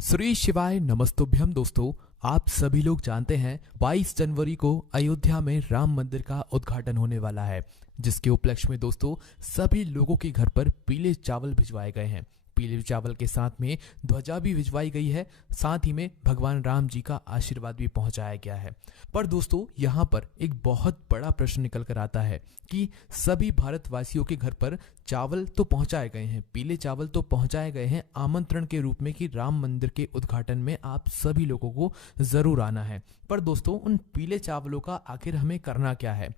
श्री शिवाय नमस्तुभ्यम दोस्तों। आप सभी लोग जानते हैं 22 जनवरी को अयोध्या में राम मंदिर का उद्घाटन होने वाला है, जिसके उपलक्ष्य में दोस्तों सभी लोगों के घर पर पीले चावल भिजवाए गए हैं। पीले चावल के साथ में ध्वजा भी भिजवाई गई है, साथ ही में भगवान राम जी का आशीर्वाद भी पहुंचाया गया है। पर दोस्तों यहाँ पर एक बहुत बड़ा प्रश्न निकल कर आता है कि सभी भारतवासियों के घर पर चावल तो पहुंचाए गए हैं, पीले चावल तो पहुंचाए गए हैं आमंत्रण के रूप में कि राम मंदिर के उद्घाटन में आप सभी लोगों को जरूर आना है। पर दोस्तों उन पीले चावलों का आखिर हमें करना क्या है?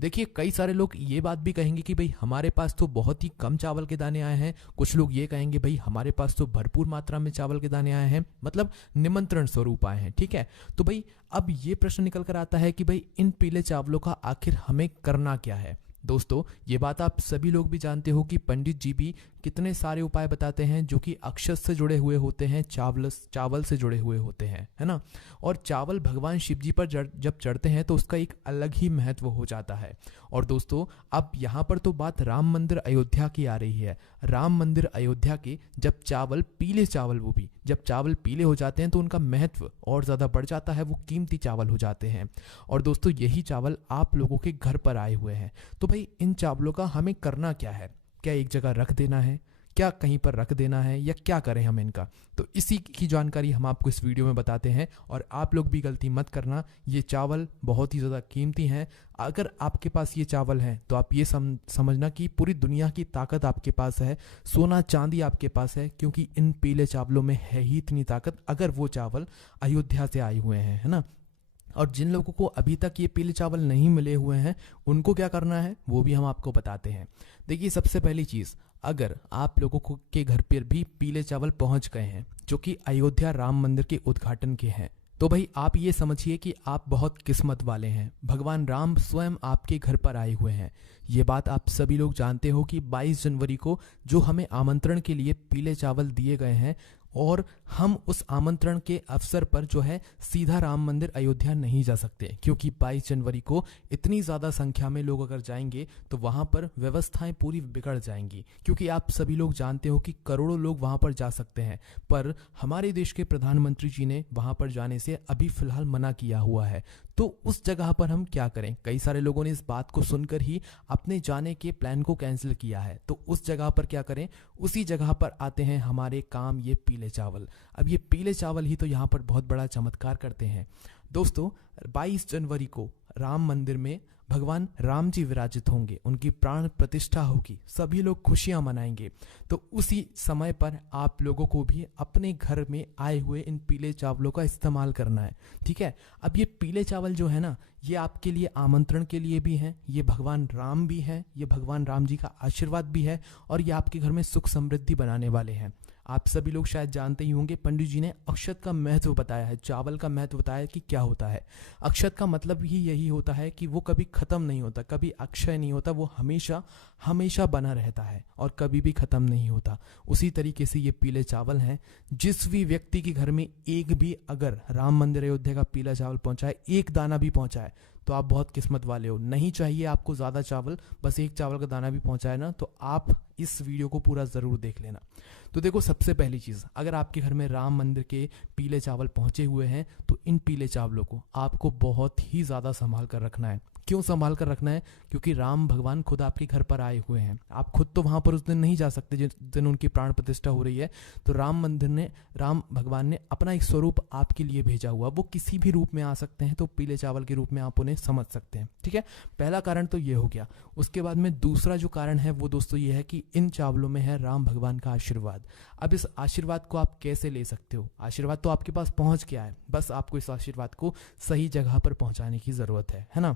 देखिए, कई सारे लोग ये बात भी कहेंगे कि भाई हमारे पास तो बहुत ही कम चावल के दाने आए हैं। कुछ लोग ये कहेंगे भाई हमारे पास तो भरपूर मात्रा में चावल के दाने आए हैं, मतलब निमंत्रण स्वरूप आए हैं। ठीक है, तो भाई अब ये प्रश्न निकल कर आता है कि भाई इन पीले चावलों का आखिर हमें करना क्या है। दोस्तों ये बात आप सभी लोग भी जानते हो कि पंडित जी भी कितने सारे उपाय बताते हैं जो कि अक्षत से जुड़े हुए होते हैं, चावल से जुड़े हुए होते हैं, है ना। और चावल भगवान शिव जी पर जब चढ़ते हैं तो उसका एक अलग ही महत्व हो जाता है। और दोस्तों अब यहाँ पर तो बात राम मंदिर अयोध्या की आ रही है। राम मंदिर अयोध्या के जब चावल पीले चावल, वो भी जब चावल पीले हो जाते हैं तो उनका महत्व और ज़्यादा बढ़ जाता है, वो कीमती चावल हो जाते हैं। और दोस्तों यही चावल आप लोगों के घर पर आए हुए हैं। तो भाई इन चावलों का हमें करना क्या है? क्या एक जगह रख देना है, क्या कहीं पर रख देना है, या क्या करें हम इनका? तो इसी की जानकारी हम आपको इस वीडियो में बताते हैं। और आप लोग भी गलती मत करना, ये चावल बहुत ही ज़्यादा कीमती हैं। अगर आपके पास ये चावल हैं तो आप ये समझना कि पूरी दुनिया की ताकत आपके पास है, सोना चांदी आपके पास है, क्योंकि इन पीले चावलों में है ही इतनी ताकत, अगर वो चावल अयोध्या से आए हुए हैं, है ना। और जिन लोगों को अभी तक ये पीले चावल नहीं मिले हुए हैं उनको क्या करना है वो भी हम आपको बताते हैं। देखिए, सबसे पहली चीज़, अगर आप लोगों को के घर पर भी पीले चावल पहुंच गए हैं जो कि अयोध्या राम मंदिर के उद्घाटन के हैं, तो भाई आप ये समझिए कि आप बहुत किस्मत वाले हैं। भगवान राम स्वयं आपके घर पर आए हुए हैं। ये बात आप सभी लोग जानते हो कि 22 जनवरी को जो हमें आमंत्रण के लिए पीले चावल दिए गए हैं, और हम उस आमंत्रण के अवसर पर जो है सीधा राम मंदिर अयोध्या नहीं जा सकते, क्योंकि 22 जनवरी को इतनी ज़्यादा संख्या में लोग अगर जाएंगे तो वहाँ पर व्यवस्थाएं पूरी बिगड़ जाएंगी। क्योंकि आप सभी लोग जानते हो कि करोड़ों लोग वहाँ पर जा सकते हैं, पर हमारे देश के प्रधानमंत्री जी ने वहाँ पर जाने से अभी फिलहाल मना किया हुआ है। तो उस जगह पर हम क्या करें? कई सारे लोगों ने इस बात को सुनकर ही अपने जाने के प्लान को कैंसिल किया है। तो उस जगह पर क्या करें? उसी जगह पर आते हैं हमारे काम ये पीले चावल। अब ये पीले चावल ही तो यहाँ पर बहुत बड़ा चमत्कार करते हैं। दोस्तों 22 जनवरी को राम मंदिर में भगवान राम जी विराजित होंगे, उनकी प्राण प्रतिष्ठा होगी, सभी लोग खुशियां मनाएंगे। तो उसी समय पर आप लोगों को भी अपने घर में आए हुए इन पीले चावलों का इस्तेमाल करना है। ठीक है, अब ये पीले चावल जो है ना, ये आपके लिए आमंत्रण के लिए भी हैं, ये भगवान राम भी हैं, ये भगवान राम जी का आशीर्वाद भी है, और ये आपके घर में सुख समृद्धि बनाने वाले हैं। आप सभी लोग शायद जानते ही होंगे, पंडित जी ने अक्षत का महत्व बताया है, चावल का महत्व बताया कि क्या होता है। अक्षत का मतलब ही यही होता है कि वो कभी खत्म नहीं होता, कभी अक्षय नहीं होता, वो हमेशा हमेशा बना रहता है और कभी भी खत्म नहीं होता। उसी तरीके से ये पीले चावल हैं। जिस भी व्यक्ति के घर में एक भी अगर राम मंदिर अयोध्या का पीला चावल पहुंचाए, एक दाना भी पहुंचाए, तो आप बहुत किस्मत वाले हो। नहीं चाहिए आपको ज़्यादा चावल, बस एक चावल का दाना भी पहुंचाए ना, तो आप इस वीडियो को पूरा ज़रूर देख लेना। तो देखो, सबसे पहली चीज़, अगर आपके घर में राम मंदिर के पीले चावल पहुंचे हुए हैं तो इन पीले चावलों को आपको बहुत ही ज़्यादा संभाल कर रखना है। क्यों संभाल कर रखना है? क्योंकि राम भगवान खुद आपके घर पर आए हुए हैं। आप खुद तो वहाँ पर उस दिन नहीं जा सकते जिस दिन उनकी प्राण प्रतिष्ठा हो रही है। तो राम भगवान ने अपना एक स्वरूप आपके लिए भेजा हुआ, वो किसी भी रूप में आ सकते हैं, तो पीले चावल के रूप में आप उन्हें समझ सकते हैं। ठीक है, पहला कारण तो ये हो गया। उसके बाद में दूसरा जो कारण है वो दोस्तों ये है कि इन चावलों में है राम भगवान का आशीर्वाद। अब इस आशीर्वाद को आप कैसे ले सकते हो? आशीर्वाद तो आपके पास पहुंच गया है, बस आपको इस आशीर्वाद को सही जगह पर पहुंचाने की ज़रूरत है ना।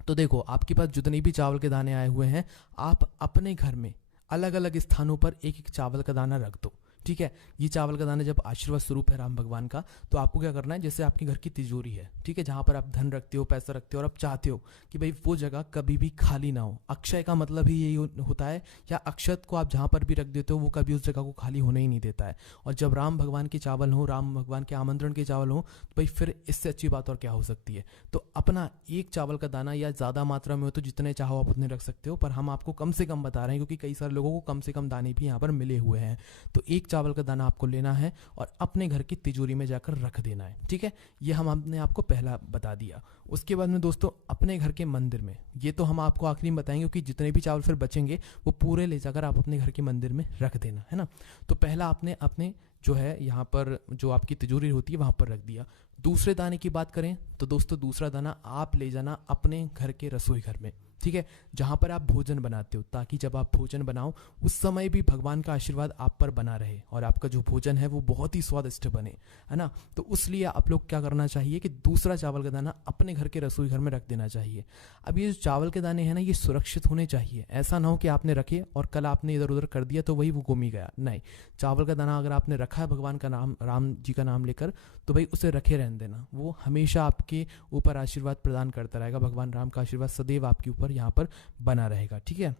तो देखो, आपके पास जितने भी चावल के दाने आए हुए हैं, आप अपने घर में अलग अलग स्थानों पर एक एक चावल का दाना रख दो। ठीक है, ये चावल का दाना जब आशीर्वाद स्वरूप है राम भगवान का, तो आपको क्या करना है, जैसे आपके घर की तिजोरी है, ठीक है, जहां पर आप धन रखते हो, पैसा रखते हो, और आप चाहते हो कि भाई वो जगह कभी भी खाली ना हो। अक्षय का मतलब ही यही होता है, या अक्षत को आप जहां पर भी रख देते हो वो कभी उस जगह को खाली होने ही नहीं देता है। और जब राम भगवान के चावल हो, राम भगवान के आमंत्रण के चावल हो, तो भाई फिर इससे अच्छी बात और क्या हो सकती है। तो अपना एक चावल का दाना, या ज़्यादा मात्रा में हो तो जितने चाहो आप उतने रख सकते हो, पर हम आपको कम से कम बता रहे हैं क्योंकि कई सारे लोगों को कम से कम दाने भी यहाँ पर मिले हुए हैं। तो एक चावल का दाना आपको लेना है और अपने घर की तिजोरी में जाकर रख देना है। ठीक है, ये हमने आपको पहला बता दिया। उसके बाद में दोस्तों अपने घर के मंदिर में, ये तो हम आपको आखिरी में बताएंगे कि जितने भी चावल फिर बचेंगे वो पूरे ले जाकर आप अपने घर के मंदिर में रख देना है ना। तो पहला आपने अपने जो है यहाँ पर जो आपकी तिजोरी होती है वहाँ पर रख दिया। दूसरे दाने की बात करें तो दोस्तों दूसरा दाना आप ले जाना अपने घर के रसोई घर में, ठीक है, जहाँ पर आप भोजन बनाते हो, ताकि जब आप भोजन बनाओ उस समय भी भगवान का आशीर्वाद आप पर बना रहे और आपका जो भोजन है वो बहुत ही स्वादिष्ट बने, है ना। तो इसलिए आप लोग क्या करना चाहिए कि दूसरा चावल का दाना अपने घर के रसोई घर में रख देना चाहिए। अब ये जो चावल के दाने हैं ना, ये सुरक्षित होने चाहिए। ऐसा ना हो कि आपने रखे और कल आपने इधर उधर कर दिया तो वही वो गुम ही गया। नहीं, चावल का दाना अगर आपने रखा है भगवान का नाम, राम जी का नाम लेकर, तो भाई उसे रखे रहने देना। वो हमेशा आपके ऊपर आशीर्वाद प्रदान करता रहेगा। भगवान राम का आशीर्वाद सदैव आपके ऊपर यहाँ पर बना रहेगा। ठीक है,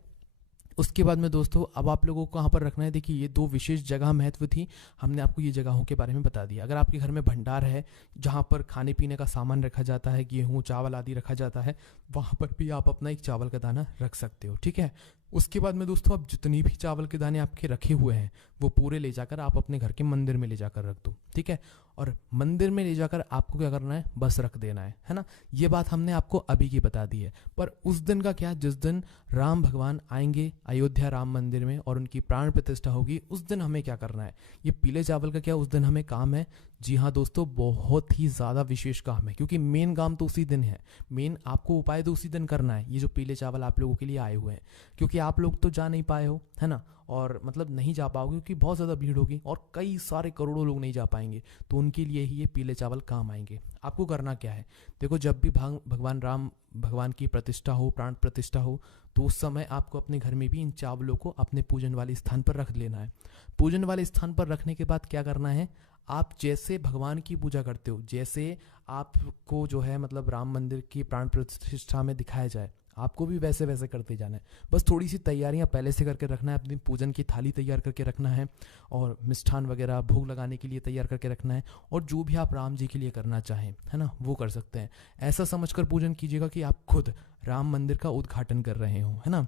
उसके बाद में दोस्तों अब आप लोगों को कहाँ पर रखना है, देखिए ये दो विशेष जगह महत्व थी, हमने आपको ये जगहों के बारे में बता दिया। अगर आपके घर में भंडार है जहाँ पर खाने पीने का सामान रखा जाता है, गेहूँ चावल आदि रखा जाता है, वहाँ पर भी आप अपना एक चावल का दाना रख सकते हो। ठीक है, उसके बाद में दोस्तों अब जितनी भी चावल के दाने आपके रखे हुए हैं वो पूरे ले जाकर आप अपने घर के मंदिर में ले जाकर रख दो। ठीक है, और मंदिर में ले जाकर आपको क्या करना है, बस रख देना है ना। ये बात हमने आपको अभी की बता दी है। पर उस दिन का क्या, जिस दिन राम भगवान आएंगे अयोध्या राम मंदिर में और उनकी प्राण प्रतिष्ठा होगी, उस दिन हमें क्या करना है, ये पीले चावल का क्या उस दिन हमें काम है। जी हाँ दोस्तों, बहुत ही ज़्यादा विशेष काम है, क्योंकि मेन काम तो उसी दिन है, मेन आपको उपाय तो उसी दिन करना है। ये जो पीले चावल आप लोगों के लिए आए हुए हैं, क्योंकि आप लोग तो जा नहीं पाए हो, है ना, और मतलब नहीं जा पाओगे क्योंकि बहुत ज़्यादा भीड़ होगी और कई सारे करोड़ों लोग नहीं जा पाएंगे, तो उनके लिए ही ये पीले चावल काम आएंगे। आपको करना क्या है, देखो जब भी भगवान राम भगवान की प्रतिष्ठा हो, प्राण प्रतिष्ठा हो, तो उस समय आपको अपने घर में भी इन चावलों को अपने पूजन वाले स्थान पर रख लेना है। पूजन वाले स्थान पर रखने के बाद क्या करना है, आप जैसे भगवान की पूजा करते हो, जैसे आपको जो है मतलब राम मंदिर की प्राण प्रतिष्ठा में दिखाया जाए, आपको भी वैसे वैसे करते जाना है। बस थोड़ी सी तैयारियां पहले से करके रखना है, अपनी पूजन की थाली तैयार करके रखना है और मिष्ठान वगैरह भोग लगाने के लिए तैयार करके रखना है, और जो भी आप राम जी के लिए करना चाहें, है ना, वो कर सकते हैं। ऐसा समझकर पूजन कीजिएगा कि आप खुद राम मंदिर का उद्घाटन कर रहे हो, है ना।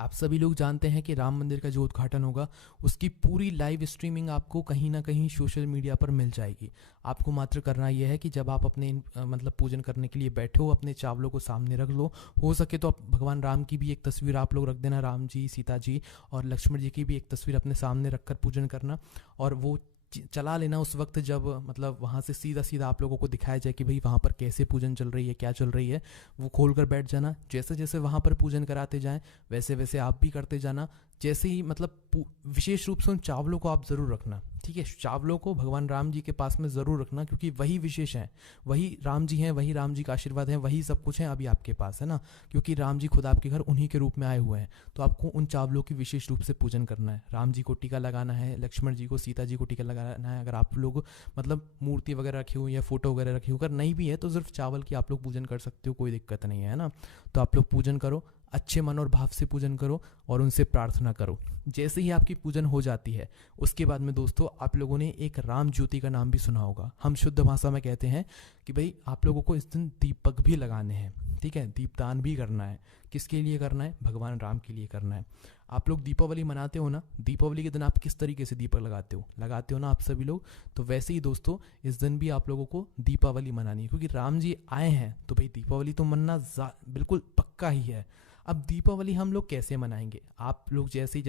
आप सभी लोग जानते हैं कि राम मंदिर का जो उद्घाटन होगा उसकी पूरी लाइव स्ट्रीमिंग आपको कहीं ना कहीं सोशल मीडिया पर मिल जाएगी। आपको मात्र करना यह है कि जब आप अपने मतलब पूजन करने के लिए बैठे हो, अपने चावलों को सामने रख लो। हो सके तो आप भगवान राम की भी एक तस्वीर आप लोग रख देना, राम जी, सीता जी और लक्ष्मण जी की भी एक तस्वीर अपने सामने रखकर पूजन करना, और वो चला लेना उस वक्त जब मतलब वहाँ से सीधा सीधा आप लोगों को दिखाया जाए कि भाई वहाँ पर कैसे पूजन चल रही है, क्या चल रही है, वो खोल कर बैठ जाना। जैसे जैसे वहाँ पर पूजन कराते जाएं वैसे वैसे आप भी करते जाना। जैसे ही मतलब विशेष रूप से उन चावलों को आप ज़रूर रखना, ठीक है, चावलों को भगवान राम जी के पास में ज़रूर रखना, क्योंकि वही विशेष हैं, वही राम जी हैं, वही राम जी का आशीर्वाद है, वही सब कुछ है अभी आपके पास, है ना, क्योंकि राम जी खुद आपके घर उन्हीं के रूप में आए हुए हैं। तो आपको उन चावलों की विशेष रूप से पूजन करना है। राम जी को टीका लगाना है, लक्ष्मण जी को, सीता जी को टीका लगाना है। अगर आप लोग मतलब मूर्ति वगैरह रखी हुई या फोटो वगैरह रखी हो, अगर नहीं भी है तो सिर्फ चावल की आप लोग पूजन कर सकते हो, कोई दिक्कत नहीं है ना। तो आप लोग पूजन करो, अच्छे मन और भाव से पूजन करो और उनसे प्रार्थना करो। जैसे ही आपकी पूजन हो जाती है उसके बाद में दोस्तों आप लोगों ने एक राम ज्योति का नाम भी सुना होगा। हम शुद्ध भाषा में कहते हैं कि भाई आप लोगों को इस दिन दीपक भी लगाने हैं, ठीक है, दीपदान भी करना है। किसके लिए करना है, भगवान राम के लिए करना है। आप लोग दीपावली मनाते हो ना, दीपावली के दिन आप किस तरीके से दीपक लगाते हो ना आप सभी लोग, तो वैसे ही दोस्तों इस दिन भी आप लोगों को दीपावली मनानी है, क्योंकि राम जी आए हैं तो भाई दीपावली तो मनना बिल्कुल पक्का ही है। अब दीपावली हम लोग कैसे मनाएंगे, आप लोग जैसे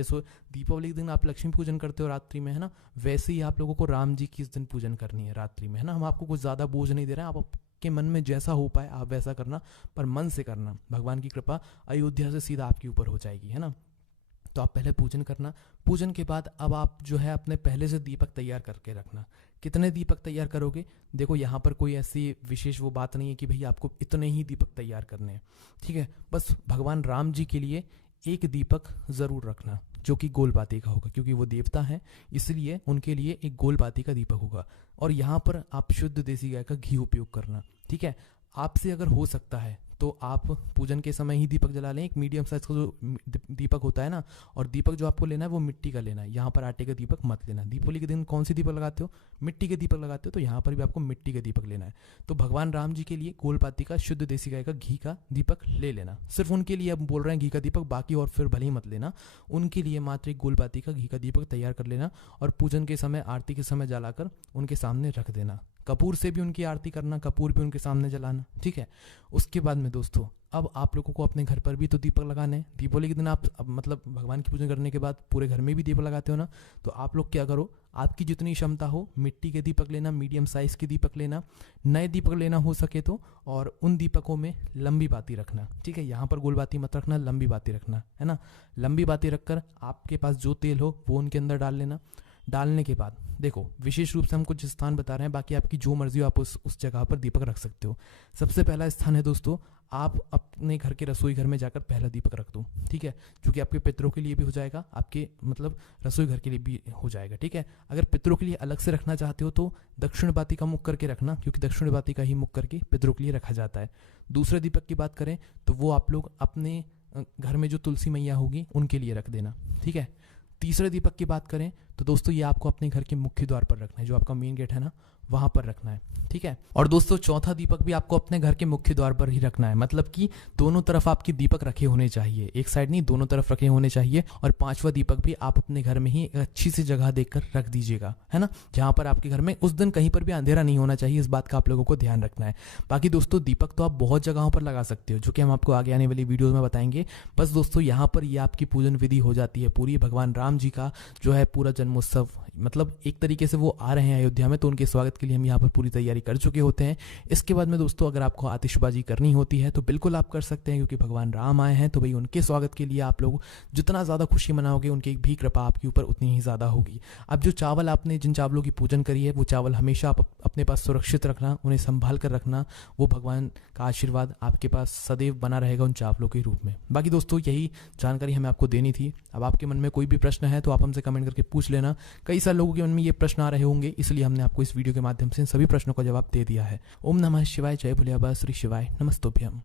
दीपावली के दिन आप लक्ष्मी पूजन करते हो रात्रि में, है ना, वैसे ही आप लोगों को राम जी की इस दिन पूजन करनी है रात्रि में, है ना। हम आपको कुछ ज़्यादा बोझ नहीं दे रहे हैं, आप के मन में जैसा हो पाए आप वैसा करना, पर मन से करना। भगवान की कृपा अयोध्या से सीधा आपके ऊपर हो जाएगी, है ना। तो आप पहले पूजन करना। पूजन के बाद अब आप जो है अपने पहले से दीपक तैयार करके रखना। कितने दीपक तैयार करोगे, देखो यहाँ पर कोई ऐसी विशेष वो बात नहीं है कि भाई आपको इतने ही दीपक तैयार करने हैं, ठीक है। बस भगवान राम जी के लिए एक दीपक ज़रूर रखना जो कि गोल बाती का होगा, क्योंकि वो देवता हैं, इसलिए उनके लिए एक गोल बाती का दीपक होगा। और यहाँ पर आप शुद्ध देसी गाय का घी उपयोग करना, ठीक है। आपसे अगर हो सकता है तो आप पूजन के समय ही दीपक जला लें। एक मीडियम साइज का जो दीपक होता है ना, और दीपक जो आपको लेना है वो मिट्टी का लेना है। यहाँ पर आटे का दीपक मत लेना। दीपावली के दिन कौन सी दीपक लगाते हो? मिट्टी के दीपक लगाते हो, तो यहाँ पर भी आपको मिट्टी के दीपक लेना है। तो भगवान राम जी के लिए गोलपाती का शुद्ध देसी गाय का घी का दीपक ले लेना। सिर्फ उनके लिए अब बोल रहे हैं घी का दीपक, बाकी और फिर भले ही मत लेना। उनके लिए मात्र एक गोलपाती का घी का दीपक तैयार कर लेना और पूजन के समय, आरती के समय जलाकर उनके सामने रख देना। कपूर से भी उनकी आरती करना, कपूर भी उनके सामने जलाना, ठीक है। उसके बाद में दोस्तों, अब आप लोगों को अपने घर पर भी तो दीपक लगाने हैं। दीपावली के दिन आप मतलब भगवान की पूजन करने के बाद पूरे घर में भी दीपक लगाते हो ना, तो आप लोग क्या करो, आपकी जितनी क्षमता हो मिट्टी के दीपक लेना, मीडियम साइज के दीपक लेना, नए दीपक लेना हो सके तो, और उन दीपकों में लंबी बाती रखना, ठीक है। यहाँ पर गोल बाती मत रखना, लंबी बाती रखना, है ना। लंबी बाती रखकर आपके पास जो तेल हो वो उनके अंदर डाल लेना। डालने के बाद देखो, विशेष रूप से हम कुछ स्थान बता रहे हैं, बाकी आपकी जो मर्जी हो आप उस जगह पर दीपक रख सकते हो। सबसे पहला स्थान है दोस्तों, आप अपने घर के रसोई घर में जाकर पहला दीपक रख दो, ठीक है। जो कि आपके पितरों के लिए भी हो जाएगा, आपके मतलब रसोई घर के लिए भी हो जाएगा, ठीक है। अगर पितरों के लिए अलग से रखना चाहते हो तो दक्षिण बाती का मुख करके रखना, क्योंकि दक्षिण बाती का ही मुख करके पितरों के लिए रखा जाता है। दूसरे दीपक की बात करें तो वो आप लोग अपने घर में जो तुलसी मैया होगी उनके लिए रख देना, ठीक है। तीसरे दीपक की बात करें तो दोस्तों, ये आपको अपने घर के मुख्य द्वार पर रखना है, जो आपका मेन गेट है ना, वहां पर रखना है, ठीक है। और दोस्तों, चौथा दीपक भी आपको अपने घर के मुख्य द्वार पर ही रखना है, मतलब कि दोनों तरफ आपके दीपक रखे होने चाहिए, एक साइड नहीं, दोनों तरफ रखे होने चाहिए। और पांचवा दीपक भी आप अपने घर में ही एक अच्छी सी जगह देखकर रख दीजिएगा, है ना, जहां पर आपके घर में उस दिन कहीं पर भी अंधेरा नहीं होना चाहिए। इस बात का आप लोगों को ध्यान रखना है। बाकी दोस्तों, दीपक तो आप बहुत जगहों पर लगा सकते हो, जो कि हम आपको आगे आने वाली वीडियो में बताएंगे। बस दोस्तों, यहाँ पर ये आपकी पूजन विधि हो जाती है पूरी। भगवान राम जी का जो है पूरा जन्मोत्सव, मतलब एक तरीके से वो आ रहे हैं अयोध्या में, तो उनके स्वागत के लिए हम यहाँ पर पूरी तैयारी कर चुके होते हैं। इसके बाद में दोस्तों, अगर आपको आतिशबाजी करनी होती है तो बिल्कुल आप कर सकते हैं, क्योंकि भगवान राम आए हैं, तो भाई उनके स्वागत के लिए आप लोग जितना ज़्यादा खुशी मनाओगे, उनकी भी कृपा आपके ऊपर उतनी ही ज़्यादा होगी। अब जो चावल आपने जिन चावलों की पूजन करी है, वो चावल हमेशा आप अपने पास सुरक्षित रखना, उन्हें संभाल कर रखना। वो भगवान का आशीर्वाद आपके पास सदैव बना रहेगा उन चावलों के रूप में। बाकी दोस्तों, यही जानकारी हमें आपको देनी थी। अब आपके मन में कोई भी प्रश्न है तो आप हमसे कमेंट करके पूछ लेना। कई सारे लोगों के मन में ये प्रश्न आ रहे होंगे, इसलिए हमने आपको इस वीडियो के माध्यम से सभी प्रश्नों का जवाब दे दिया है। ओम नमः शिवाय, जय भोले बाबा, श्री शिवाय नमस्तुभ्यम।